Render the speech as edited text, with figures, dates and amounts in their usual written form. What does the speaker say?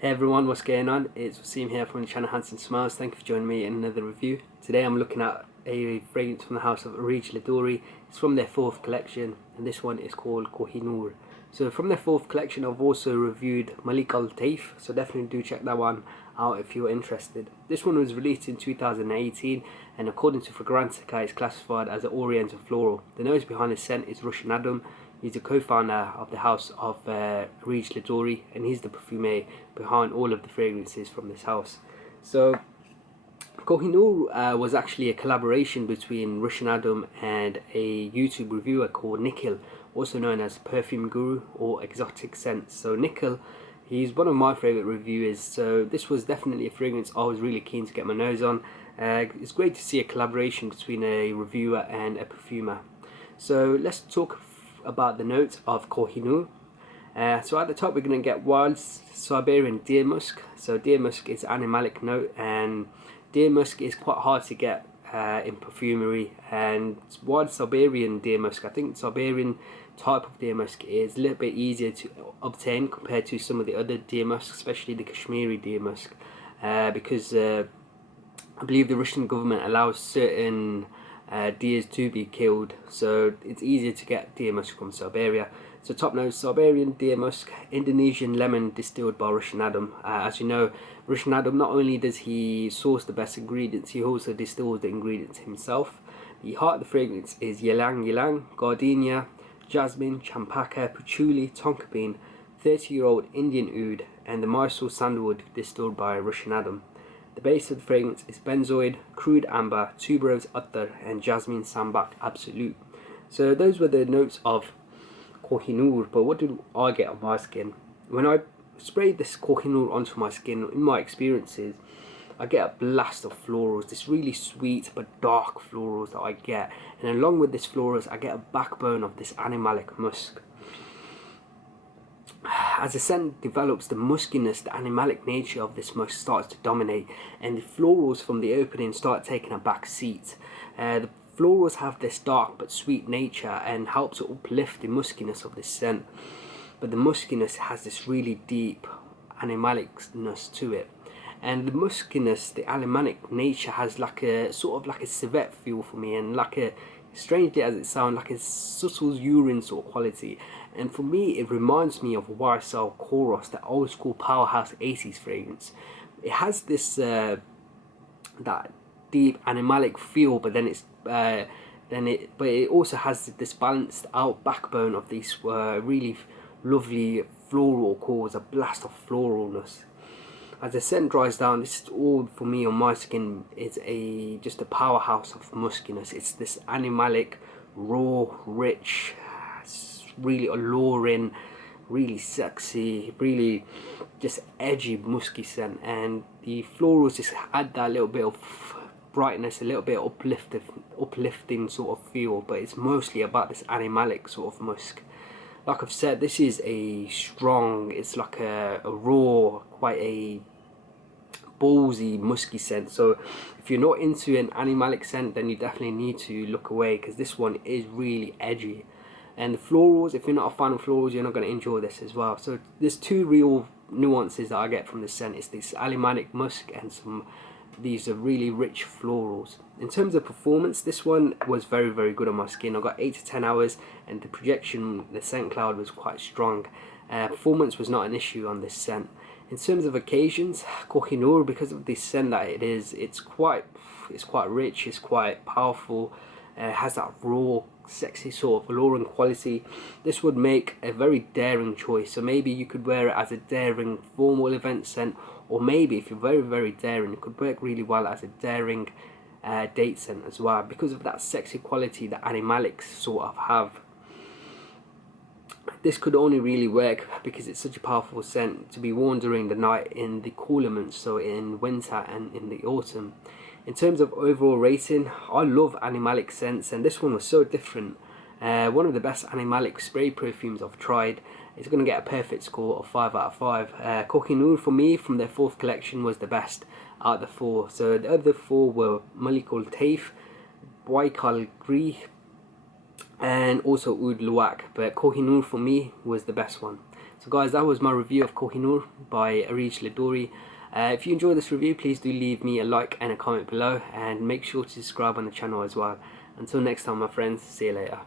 Hey everyone, what's going on? It's Waseem here from the channel Handsome Smiles. Thank you for joining me in another review. Today I'm looking at a fragrance from the house of Areej Dore. It's from their fourth collection, and this one is called Koh-i-Noor. So from their fourth collection, I've also reviewed Malik Al Taif, so definitely do check that one out if you're interested. This one was released in 2018, and according to Fragrantica, it's classified as an Oriental floral. The nose behind the scent is Russian Adam. He's a co-founder of the house of Areej Dore, and he's the perfumer behind all of the fragrances from this house. So Koh-i-Noor was actually a collaboration between Russian Adam and a YouTube reviewer called Nikhil, also known as Perfume Guru or Exotic Scents. So Nikhil, he's one of my favourite reviewers, so this was definitely a fragrance I was really keen to get my nose on. It's great to see a collaboration between a reviewer and a perfumer. So let's talk about the notes of Koh-i-Noor. So at the top we're going to get wild Siberian deer musk. So deer musk is an animalic note, and deer musk is quite hard to get in perfumery. And wild Siberian deer musk, I think Siberian type of deer musk is a little bit easier to obtain compared to some of the other deer musk, especially the Kashmiri deer musk, because I believe the Russian government allows certain deers to be killed, so it's easier to get deer musk from Siberia. So top notes: Siberian deer musk, Indonesian lemon distilled by Russian Adam. As you know, Russian Adam, not only does he source the best ingredients, he also distills the ingredients himself. The heart of the fragrance is ylang ylang, gardenia, jasmine, champaka, patchouli, tonka bean, 30-year-old Indian oud, and the Mysore sandalwood distilled by Russian Adam. The base of the fragrance is benzoid, crude amber, tuberose attar, and jasmine sambac absolute. So those were the notes of Koh-i-Noor, but what did I get on my skin? When I sprayed this Koh-i-Noor onto my skin, in my experiences, I get a blast of florals, this really sweet but dark florals that I get. And along with this florals, I get a backbone of this animalic musk. As the scent develops, the muskiness, the animalic nature of this musk starts to dominate, and the florals from the opening start taking a back seat. The florals have this dark but sweet nature and help to uplift the muskiness of this scent, but the muskiness has this really deep animalicness to it. And the muskiness, the animalic nature, has like a sort of like a civet feel for me, and like a, strangely as it sounds, like a subtle urine sort of quality. And for me, it reminds me of YSL Chorus, the old school powerhouse 80s fragrance. It has this that deep animalic feel, but then it also has this balanced out backbone of these really lovely floral cores, a blast of floralness. As the scent dries down, this is all for me on my skin. It's just a powerhouse of muskiness. It's this animalic, raw, rich, really alluring, really sexy, really just edgy, musky scent. And the florals just add that little bit of brightness, a little bit of uplifting sort of feel. But it's mostly about this animalic sort of musk. Like I've said, this is a strong, it's like a raw, quite a ballsy, musky scent. So if you're not into an animalic scent, then you definitely need to look away, because this one is really edgy. And the florals, if you're not a fan of florals, you're not going to enjoy this as well. So there's two real nuances that I get from this scent. It's this animalic musk and these are really rich florals. In terms of performance, this one was very, very good on my skin. I got 8 to 10 hours, and the projection, the scent cloud was quite strong. Performance was not an issue on this scent. In terms of occasions, Koh-i-Noor, because of the scent that it is, it's quite rich, it's quite powerful. It has that raw, sexy sort of alluring quality. This would make a very daring choice. So maybe you could wear it as a daring formal event scent, or maybe if you're very, very daring, it could work really well as a daring date scent as well, because of that sexy quality that animalics sort of have. This could only really work because it's such a powerful scent to be worn during the night in the cooler months, so in winter and in the autumn. In terms of overall rating, I love animalic scents, and this one was so different. One of the best animalic spray perfumes I've tried. It's going to get a perfect score of 5 out of 5. Koh-i-Noor for me, from their fourth collection, was the best out of the 4. So the other 4 were Malik Al Taif, Baikal Gris, and also Oud Luwak, but Koh-i-Noor for me was the best one. So guys, that was my review of Koh-i-Noor by Areej Dore. If you enjoyed this review, please do leave me a like and a comment below, and make sure to subscribe on the channel as well. Until next time my friends, see you later.